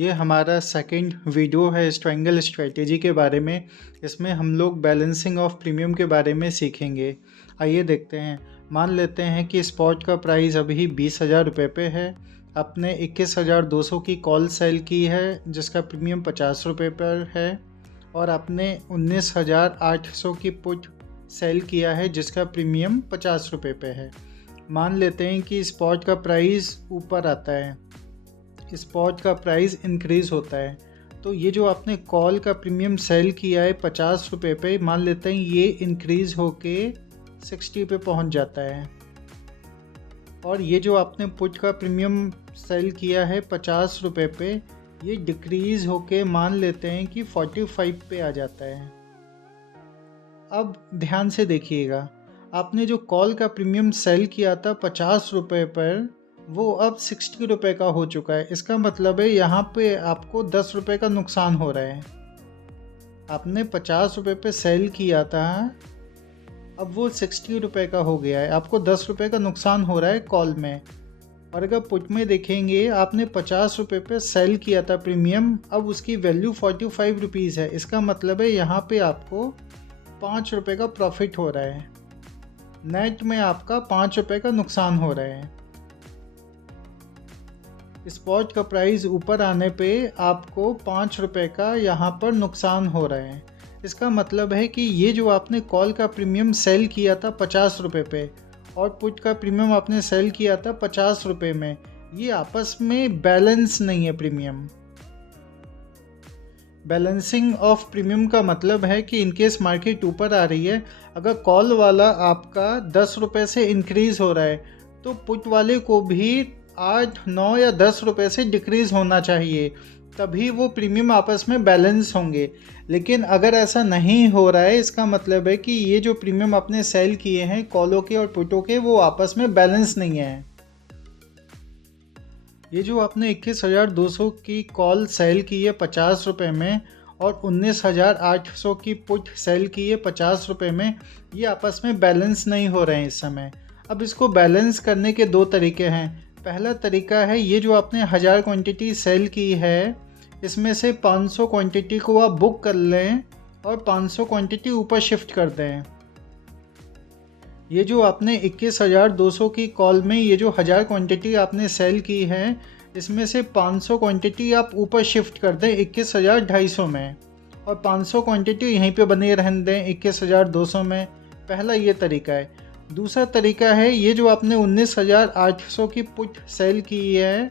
ये हमारा second video है स्ट्रैंगल स्ट्रेटेजी के बारे में। इसमें हम लोग बैलेंसिंग ऑफ प्रीमियम के बारे में सीखेंगे। आइए देखते हैं। मान लेते हैं कि स्पॉट का प्राइस अभी 20,000 रुपये पे है। आपने 21,200 की कॉल सेल की है जिसका प्रीमियम 50 रुपये पर है, और आपने 19,800 की पुट सेल किया है जिसका प्रीमियम 50 रुपये पे है। मान लेते हैं कि स्पॉट का प्राइस ऊपर आता है, स्पॉट का प्राइस इंक्रीज़ होता है, तो ये जो आपने कॉल का प्रीमियम सेल किया है 50 रुपये पे, मान लेते हैं ये इंक्रीज़ होके 60 पे पहुंच जाता है। और ये जो आपने पुट का प्रीमियम सेल किया है 50 रुपये पे, ये डिक्रीज़ होके मान लेते हैं कि 45 पे आ जाता है। अब ध्यान से देखिएगा, आपने जो कॉल का प्रीमियम सेल किया था 50 रुपये पर, वो अब 60 रुपये का हो चुका है। इसका मतलब है यहाँ पे आपको 10 रुपये का नुकसान हो रहा है। आपने 50 रुपये पे सेल किया था, अब वो 60 रुपये का हो गया है, आपको 10 रुपये का नुकसान हो रहा है कॉल में। और अगर पुट में देखेंगे, आपने 50 रुपये पे सेल किया था प्रीमियम, अब उसकी वैल्यू 45 रुपीज़ है। इसका मतलब है यहाँ पे आपको 5 रुपये का प्रॉफिट हो रहा है। नेट में आपका 5 रुपये का नुकसान हो रहा है। स्पॉट का प्राइस ऊपर आने पे आपको 5 रुपये का यहाँ पर नुकसान हो रहा है। इसका मतलब है कि ये जो आपने कॉल का प्रीमियम सेल किया था 50 रुपये पे, और पुट का प्रीमियम आपने सेल किया था 50 रुपये में, ये आपस में बैलेंस नहीं है प्रीमियम। बैलेंसिंग ऑफ प्रीमियम का मतलब है कि इनकेस मार्केट ऊपर आ रही है, अगर कॉल वाला आपका 10 रुपये से इंक्रीज़ हो रहा है, तो पुट वाले को भी 8, 9 या 10 रुपये से डिक्रीज़ होना चाहिए, तभी वो प्रीमियम आपस में बैलेंस होंगे। लेकिन अगर ऐसा नहीं हो रहा है, इसका मतलब है कि ये जो प्रीमियम आपने सेल किए हैं कॉलों के और पुटों के, वो आपस में बैलेंस नहीं है। ये जो आपने 21,200 की कॉल सेल की है 50 रुपये में, और 19,800 की पुट सेल की है 50 रुपये में, ये आपस में बैलेंस नहीं हो रहे हैं इस समय। अब इसको बैलेंस करने के दो तरीके हैं। पहला तरीका है, ये जो आपने 1000 क्वांटिटी सेल की है, इसमें से 500 क्वांटिटी को आप बुक कर लें और 500 क्वांटिटी ऊपर शिफ्ट कर दें। ये जो आपने 21,200 की कॉल में ये जो 1000 क्वांटिटी आपने सेल की है, इसमें से 500 क्वांटिटी आप ऊपर शिफ्ट कर दें 21,250 में, और 500 क्वांटिटी यहीं पे बने रहने दें 21,200 में। पहला ये तरीका है। दूसरा तरीका है, ये जो आपने 19,800 की पुट सेल की है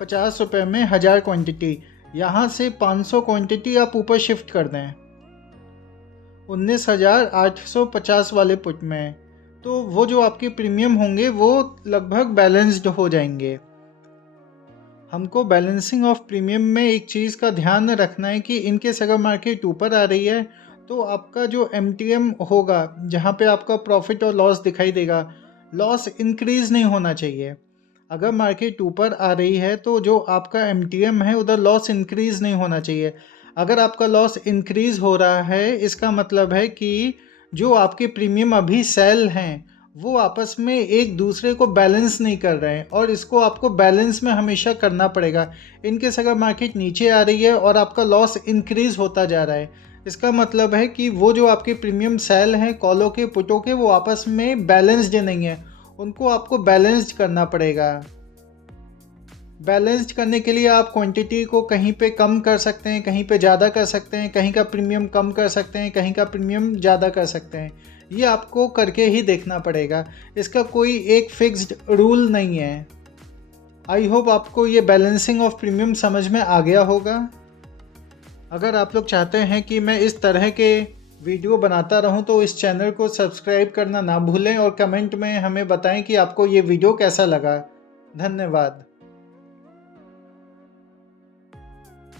50 रुपये में 1000 क्वांटिटी, यहाँ से 500 क्वांटिटी आप ऊपर शिफ्ट कर दें 19,850 वाले पुट में, तो वो जो आपके प्रीमियम होंगे वो लगभग बैलेंस्ड हो जाएंगे। हमको बैलेंसिंग ऑफ प्रीमियम में एक चीज़ का ध्यान रखना है कि इनकेस अगर मार्केट ऊपर आ रही है, तो आपका जो MTM होगा, जहाँ पे आपका प्रॉफिट और लॉस दिखाई देगा, लॉस इंक्रीज़ नहीं होना चाहिए। अगर मार्केट ऊपर आ रही है तो जो आपका MTM है उधर लॉस इंक्रीज़ नहीं होना चाहिए। अगर आपका लॉस इंक्रीज़ हो रहा है, इसका मतलब है कि जो आपके प्रीमियम अभी सेल हैं वो आपस में एक दूसरे को बैलेंस नहीं कर रहे हैं, और इसको आपको बैलेंस में हमेशा करना पड़ेगा। इनकेस अगर मार्केट नीचे आ रही है और आपका लॉस इंक्रीज़ होता जा रहा है, इसका मतलब है कि वो जो आपके प्रीमियम सेल हैं कॉलों के पुटों के, वो आपस में बैलेंस्ड नहीं है, उनको आपको बैलेंस्ड करना पड़ेगा। बैलेंस्ड करने के लिए आप क्वांटिटी को कहीं पे कम कर सकते हैं, कहीं पे ज़्यादा कर सकते हैं, कहीं का प्रीमियम कम कर सकते हैं, कहीं का प्रीमियम ज़्यादा कर सकते हैं। ये आपको करके ही देखना पड़ेगा, इसका कोई एक फिक्स्ड रूल नहीं है। आई होप आपको ये बैलेंसिंग ऑफ प्रीमियम समझ में आ गया होगा। अगर आप लोग चाहते हैं कि मैं इस तरह के वीडियो बनाता रहूं, तो इस चैनल को सब्सक्राइब करना ना भूलें, और कमेंट में हमें बताएं कि आपको ये वीडियो कैसा लगा। धन्यवाद।